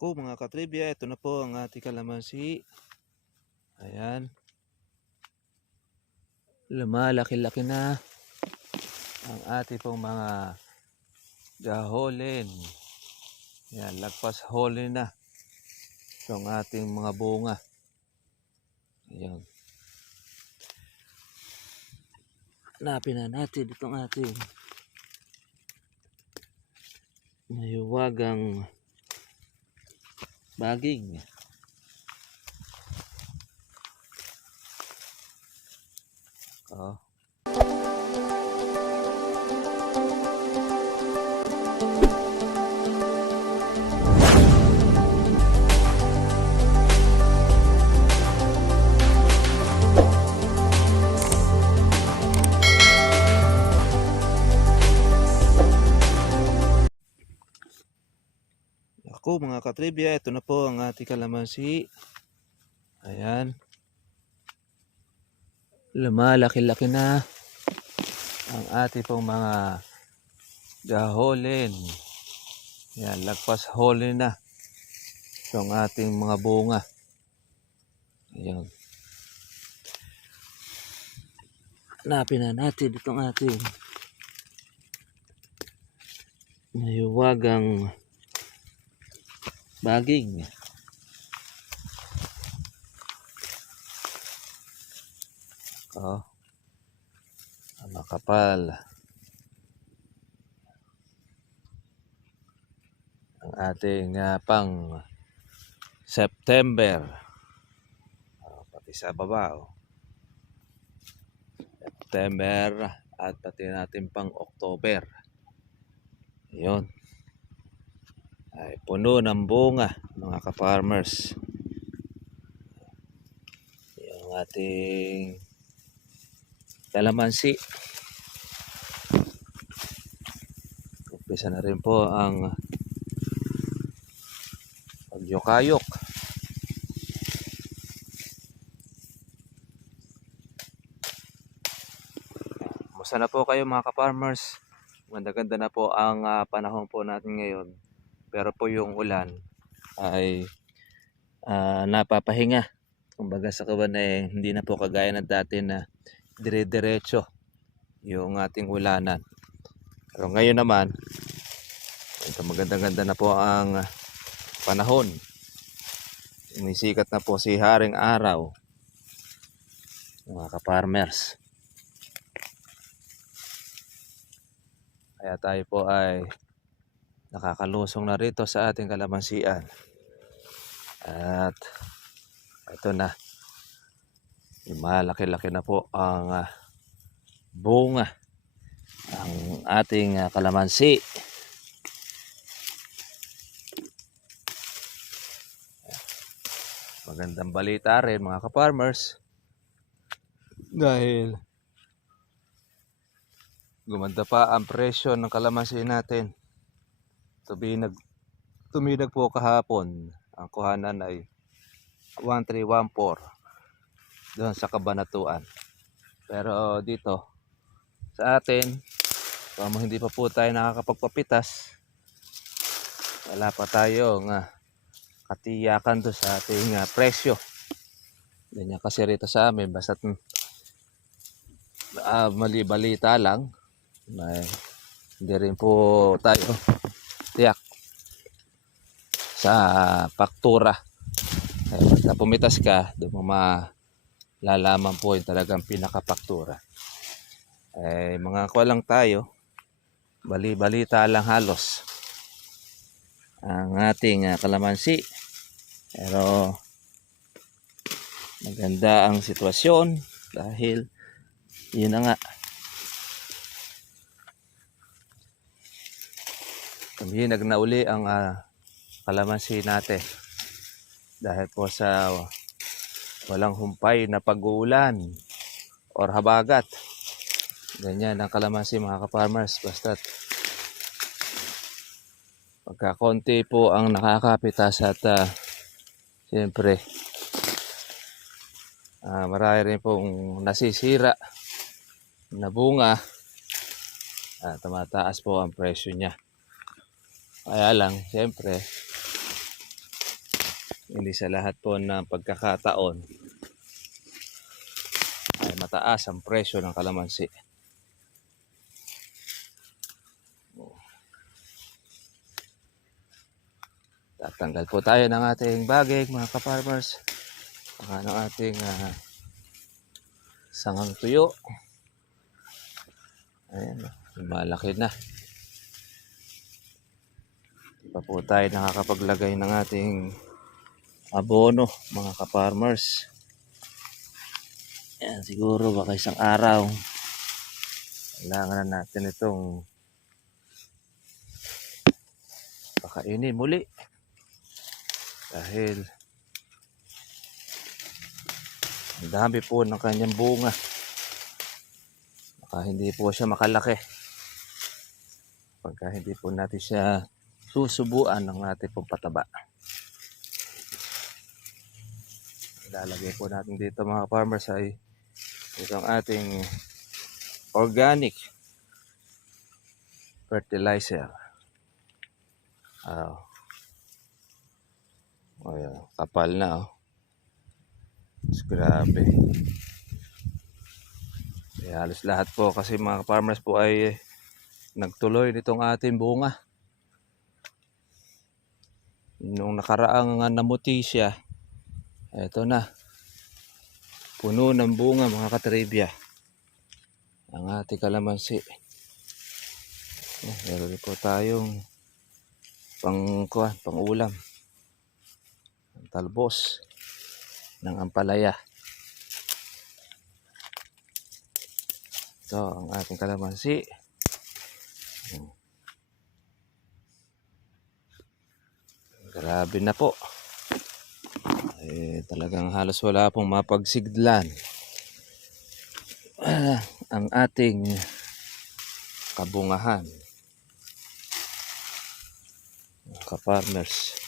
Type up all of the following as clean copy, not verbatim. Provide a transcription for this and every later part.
Ako mga katribya, ito na po ang ating kalamansi. Ayan. Lumalaki-laki na ang ating pong mga gaholin. Ayan, lagpas holin na itong ating mga bunga. Ayan. Hanapin na natin itong ating mahiwagang baging. Oh. Ako mga katribya, ito na po ang ating kalamansi. Ayan. Lumalaki-laki na ang ating pong mga gaholin. Ayan, lagpas holin na itong ating mga bunga. Ayan. Hanapin na natin itong ating mahiwagang baging. Oh, makapal ang ating pang September. Pati sa baba. Oh. September at pati natin pang October. Yun. Ay puno ng bunga mga ka-farmers. Yung ating kalamansi. Umpisa na rin po ang pagyokayok. Musta na po kayo mga ka-farmers? Ganda-ganda na po ang panahon po natin ngayon. Pero po yung ulan ay napapahinga. Kumbaga sa kawan hindi na po kagaya ng dati na dire-diretso yung ating ulanan. Pero ngayon naman, ito maganda-ganda na po ang panahon. Umisikat na po si Haring Araw, mga ka-farmers. Kaya tayo po ay nakakalusong na rito sa ating kalamansian. At ito na, malaki-laki na po ang bunga ang ating kalamansi. Magandang balita rin mga ka-farmers dahil gumanda pa ang presyo ng kalamansi natin. Tuminag po kahapon. Ang kuhanan ay 1314 doon sa Kabanatuan. Pero dito sa atin, kung hindi pa po tayo nakakapagpapitas, wala pa tayong katiyakan doon sa ating presyo. Ganyan kasi rito sa amin, basta mali-balita lang, hindi rin po tayo tiyak sa faktura. Basta pumitas ka, doon mo malalaman po yung talagang pinakapaktura. Mga kuwalang tayo, bali-balita lang halos ang ating kalamansi. Pero maganda ang sitwasyon dahil yun na nga, tuminag na uli ang kalamansi natin dahil po sa walang humpay na pag-uulan or habagat. Ganyan ang kalamansi mga ka-farmers, basta't pagkakonti po ang nakakapitas at siyempre marami rin pong nasisira na bunga, tumataas po ang presyo niya. Kaya lang siyempre Hindi sa lahat po ng pagkakataon ay mataas ang presyo ng kalamansi. Tatanggal po tayo ng ating bagig mga ka-farmers. Saka ng ating sangang tuyo. Ayan, malaki na. Di pa po tayo nakakapaglagay ng ating abono mga ka-farmers. Ayan, siguro baka isang araw kailangan na natin itong pakainin muli dahil ang dami po ng kanyang bunga. Baka hindi po siya makalaki pagka hindi po natin siya susubuan ng ating pong pataba. Ilalagay po natin dito mga farmers ay itong ating organic fertilizer. Ayan, kapal na Mas grabe. Halos lahat po kasi mga farmers po ay nagtuloy nitong ating bunga. Nung nakaraang namuti siya, eto na. Puno ng bunga mga katribya. Ang ating kalamansi. Meron po tayong pang-ulam. Talbos ng ampalaya. Ito ang ating kalamansi. Grabe na po. Talagang halos wala pong mapagsiglan. Ang ating kabungahan. Ka-farmers.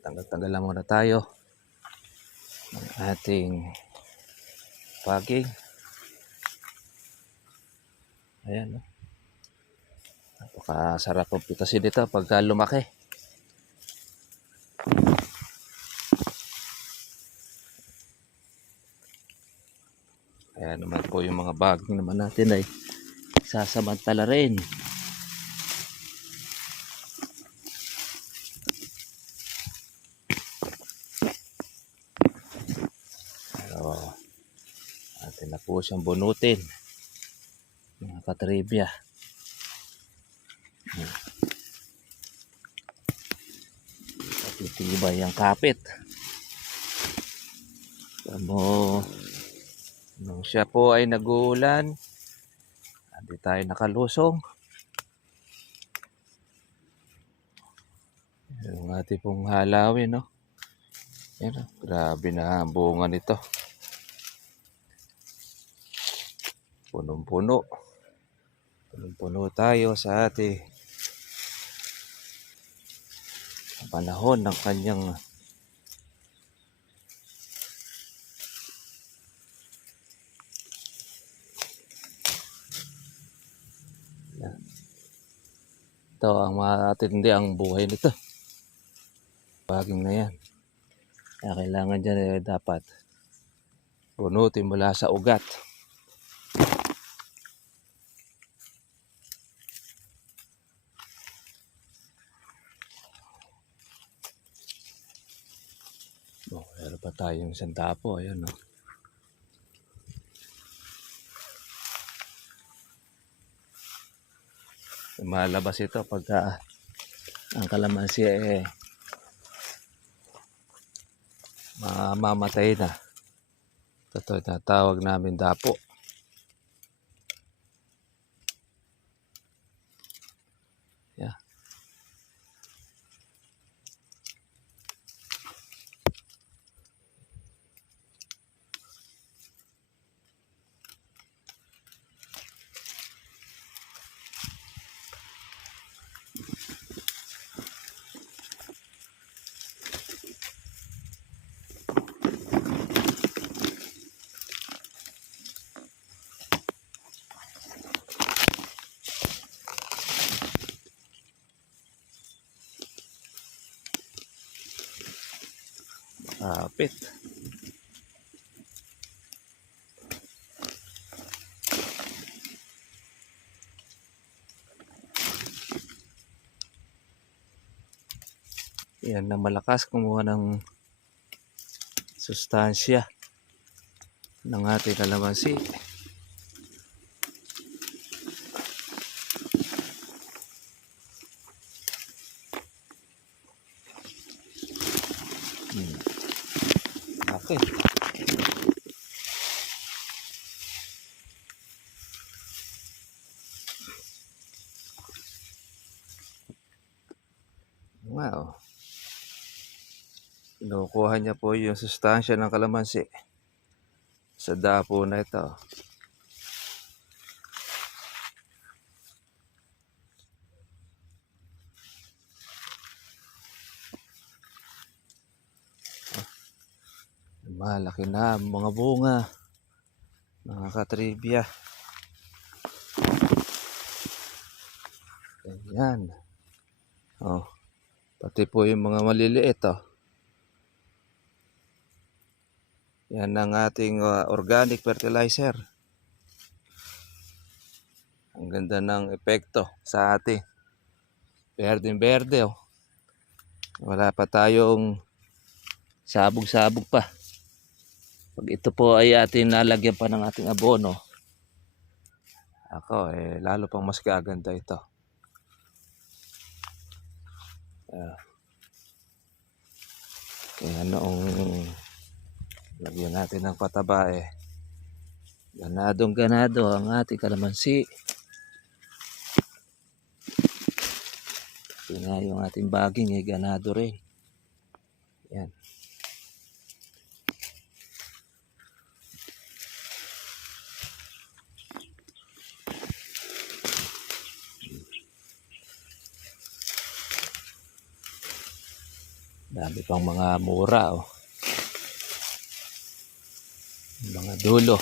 Tanggal-tanggal lang muna tayo ng ating baging. Ayan, napakasarap ang pitasin dito pagka lumaki. Ayan naman po yung mga baging naman natin ay sasamantala rin. Atin na po siyang bunutin mga katribya. Titibay ang kapit. Tamo, nung siya po ay nag-uulan, hindi tayo nakalusong. Yung ating pong halawin, no? Yan, grabe na ang bunga nito. Punong-puno. Punong-puno tayo sa ating panahon ng kanyang ito ang matindi ang buhay nito. Baging na yan. Kaya kailangan dyan dapat bunutin mula sa ugat. Meron pa tayong isang tapo. Ayan, no? Malabas ito pagka ang kalamansi mamamatay na. Ito tatawag namin dapo. Yeah. Kapit. Yan na malakas kumuha ng sustansya ng ating kalamansi. Okay. Wow. Kinukuha niya po yung sustansya ng kalamansi sa dapo na ito. Malaki na mga bunga, mga katribya. Ayan. Oh, pati po yung mga maliliit. Oh. Yan ang ating organic fertilizer. Ang ganda ng epekto sa atin. Berdeng-berde. Oh. Wala pa tayong sabog-sabog pa. Pag ito po ay atin nalagyan pa ng ating abono, lalo pang mas gaganda ito. Kaya noong lagyan natin ng pataba ganadong ganado ang ating kalamansi. Ito nga yung ating baging ganado rin. Yan. Dami pang mga mura, oh. Mga dulo.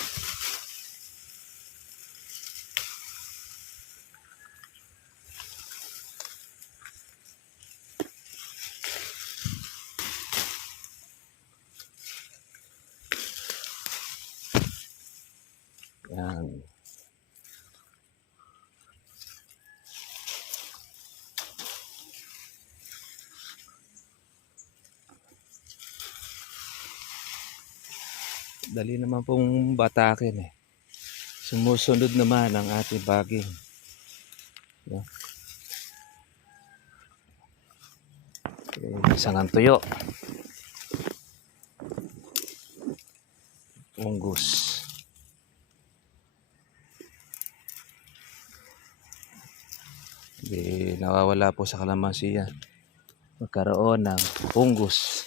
Yan. Dali naman pong batakin Sumusunod naman ang ating baging. Yeah. Isang tuyo. Fungus. Hindi nawawala po sa kalamansi yan. Magkaroon ng fungus.